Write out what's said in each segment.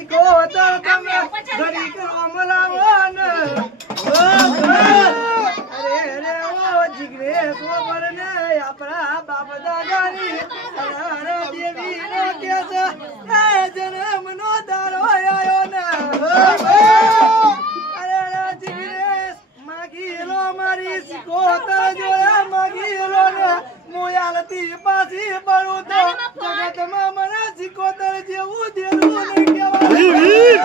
શીખો તો તમે ઘડી કરો મલાવન અરે ઓ જીગરે ખબર ને આપણા બાપ દાદાની અરે દેવી નો કે છે એ જન્મ નો દારો આયો ને અરે જીગરે માગીલો મારી શીખો તો જોયા માગીલો ને મોયાલતી પાછી પડું તો જગતમાં મને શીખો તો જેવું દેવું નહીં કહેવાય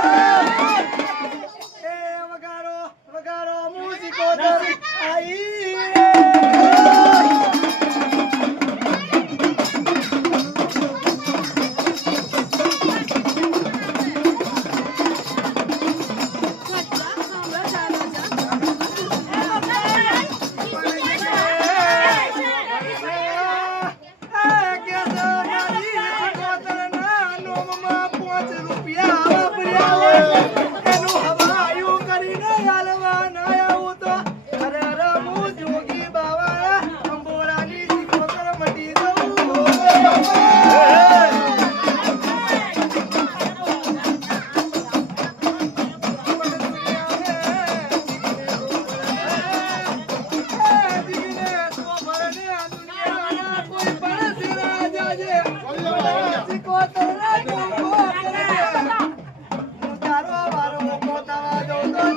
એ વગાડો વગાડો હું શીખો તો આઈ Go,